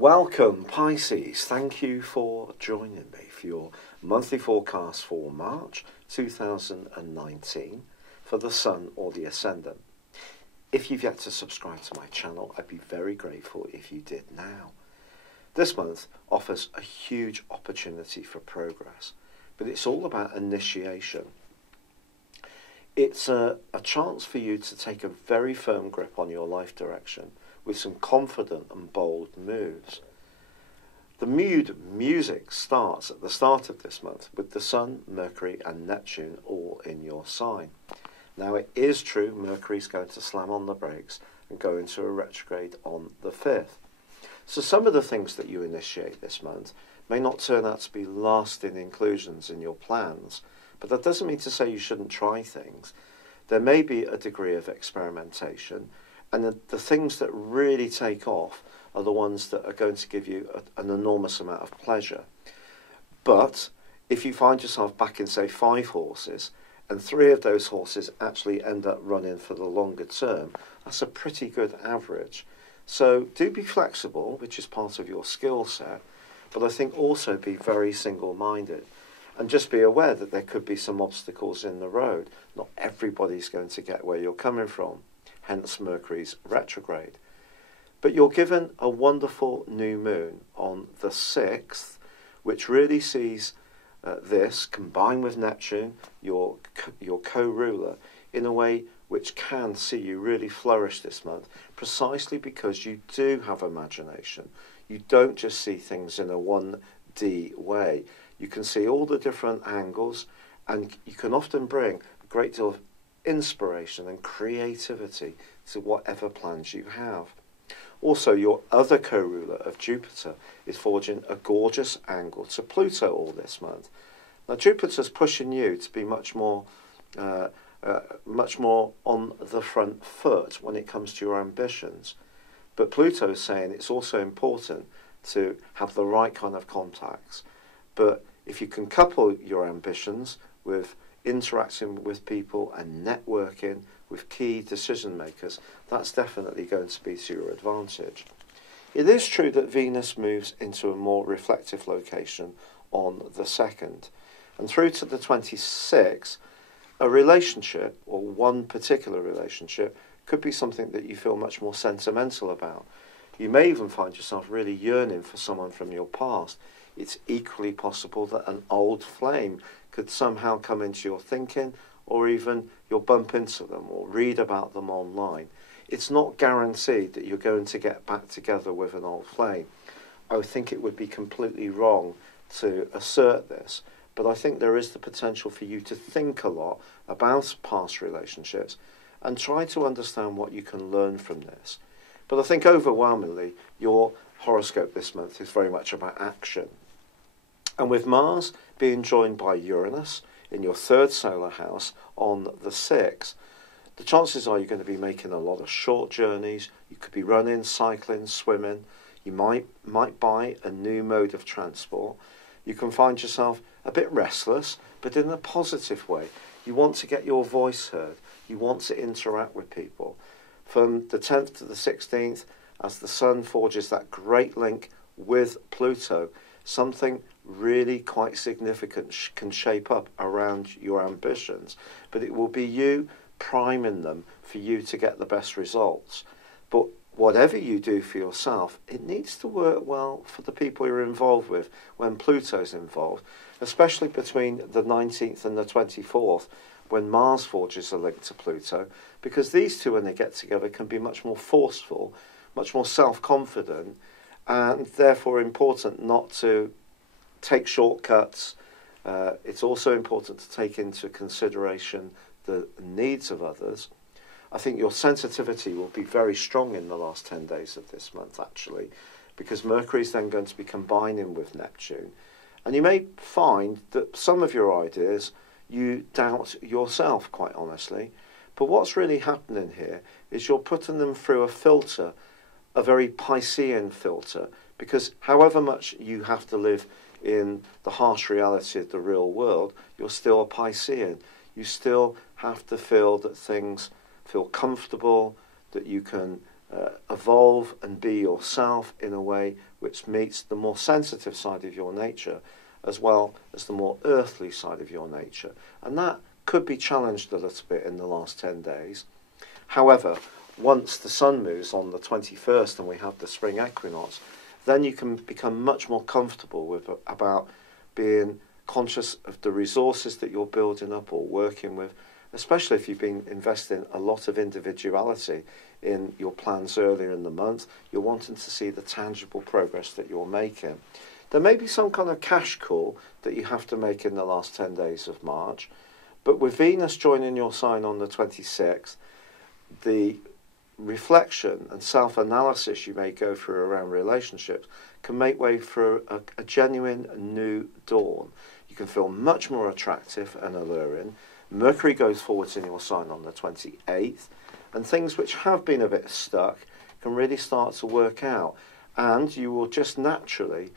Welcome, Pisces. Thank you for joining me for your monthly forecast for March 2019 for the Sun or the Ascendant. If you've yet to subscribe to my channel, I'd be very grateful if you did now. This month offers a huge opportunity for progress, but it's all about initiation. It's a chance for you to take a very firm grip on your life direction with some confident and bold moves. The music starts at the start of this month with the Sun, Mercury and Neptune all in your sign. Now it is true Mercury's going to slam on the brakes and go into a retrograde on the 5th. So some of the things that you initiate this month may not turn out to be lasting inclusions in your plans, but that doesn't mean to say you shouldn't try things. There may be a degree of experimentation, and the things that really take off are the ones that are going to give you an enormous amount of pleasure. But if you find yourself back in, say, 5 horses, and 3 of those horses actually end up running for the longer term, that's a pretty good average. So do be flexible, which is part of your skill set, but I think also be very single-minded. And just be aware that there could be some obstacles in the road. Not everybody's going to get where you're coming from, hence Mercury's retrograde. But you're given a wonderful new moon on the 6th, which really sees this combined with Neptune, your co-ruler, in a way which can see you really flourish this month, precisely because you do have imagination. You don't just see things in a 1D way. You can see all the different angles, and you can often bring a great deal of inspiration and creativity to whatever plans you have. Also, your other co-ruler of Jupiter is forging a gorgeous angle to Pluto all this month. Now, Jupiter's pushing you to be much more on the front foot when it comes to your ambitions. But Pluto is saying it's also important to have the right kind of contacts. But if you can couple your ambitions with interacting with people and networking with key decision makers, that's definitely going to be to your advantage. It is true that Venus moves into a more reflective location on the 2nd, and through to the 26th, a relationship, or one particular relationship, could be something that you feel much more sentimental about. You may even find yourself really yearning for someone from your past. It's equally possible that an old flame could somehow come into your thinking, or even you'll bump into them or read about them online. It's not guaranteed that you're going to get back together with an old flame. I would think it would be completely wrong to assert this, but I think there is the potential for you to think a lot about past relationships and try to understand what you can learn from this. But I think overwhelmingly your horoscope this month is very much about action. And with Mars being joined by Uranus in your 3rd solar house on the 6th, the chances are you're going to be making a lot of short journeys. You could be running, cycling, swimming. You might buy a new mode of transport. You can find yourself a bit restless, but in a positive way. You want to get your voice heard. You want to interact with people. From the 10th to the 16th, as the Sun forges that great link with Pluto, something really quite significant can shape up around your ambitions, but it will be you priming them for you to get the best results. But whatever you do for yourself, it needs to work well for the people you're involved with when Pluto's involved, especially between the 19th and the 24th, when Mars forges a link to Pluto, because these two, when they get together, can be much more forceful, much more self-confident, and therefore important not to take shortcuts. It's also important to take into consideration the needs of others. I think your sensitivity will be very strong in the last 10 days of this month, actually, because Mercury is then going to be combining with Neptune. And you may find that some of your ideas you doubt yourself, quite honestly. But what's really happening here is you're putting them through a filter, a very Piscean filter, because however much you have to live in the harsh reality of the real world, you're still a Piscean. You still have to feel that things feel comfortable, that you can evolve and be yourself in a way which meets the more sensitive side of your nature as well as the more earthly side of your nature. And that could be challenged a little bit in the last 10 days. However, once the sun moves on the 21st and we have the spring equinox, then you can become much more comfortable with about being conscious of the resources that you're building up or working with, especially if you've been investing a lot of individuality in your plans earlier in the month. You're wanting to see the tangible progress that you're making. There may be some kind of cash call that you have to make in the last 10 days of March, but with Venus joining your sign on the 26th, the reflection and self-analysis you may go through around relationships can make way for a genuine new dawn. You can feel much more attractive and alluring. Mercury goes forwards in your sign on the 28th, and things which have been a bit stuck can really start to work out, and you will just naturally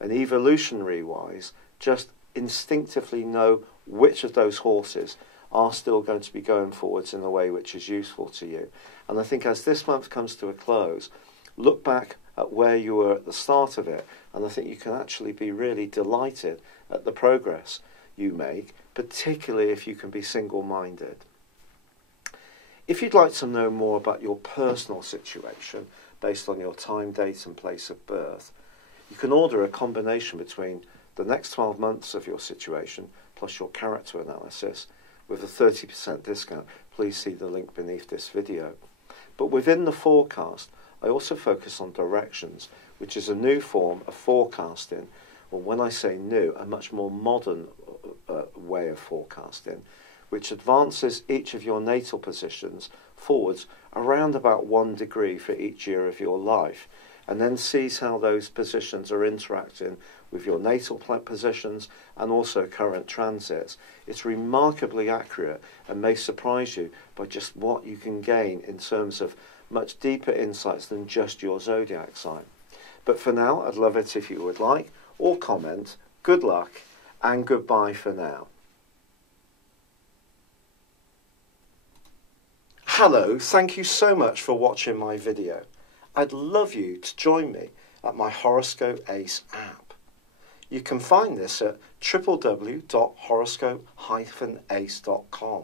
and evolutionary wise just instinctively know which of those horses are still going to be going forwards in a way which is useful to you. And I think as this month comes to a close, look back at where you were at the start of it, and I think you can actually be really delighted at the progress you make, particularly if you can be single-minded. If you'd like to know more about your personal situation based on your time, date and place of birth, you can order a combination between the next 12 months of your situation plus your character analysis with a 30% discount. Please see the link beneath this video. But within the forecast, I also focus on directions, which is a new form of forecasting, or when I say new, a much more modern way of forecasting, which advances each of your natal positions forwards around about 1 degree for each year of your life, and then sees how those positions are interacting with your natal positions and also current transits. It's remarkably accurate and may surprise you by just what you can gain in terms of much deeper insights than just your zodiac sign. But for now, I'd love it if you would like or comment. Good luck and goodbye for now. Hello, thank you so much for watching my video. I'd love you to join me at my Horoscope Ace app. You can find this at www.horoscope-ace.com.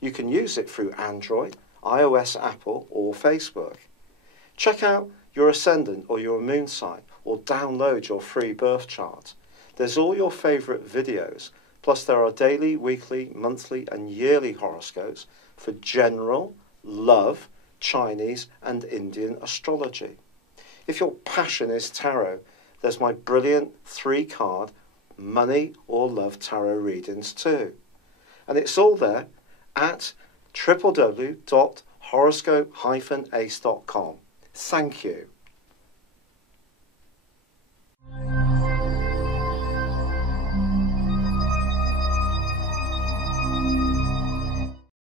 You can use it through Android, iOS, Apple or Facebook. Check out your ascendant or your moon sign or download your free birth chart. There's all your favourite videos, plus there are daily, weekly, monthly and yearly horoscopes for general, love, Chinese and Indian astrology. If your passion is tarot, there's my brilliant 3-card money or love tarot readings too. And it's all there at www.horoscope-ace.com. Thank you.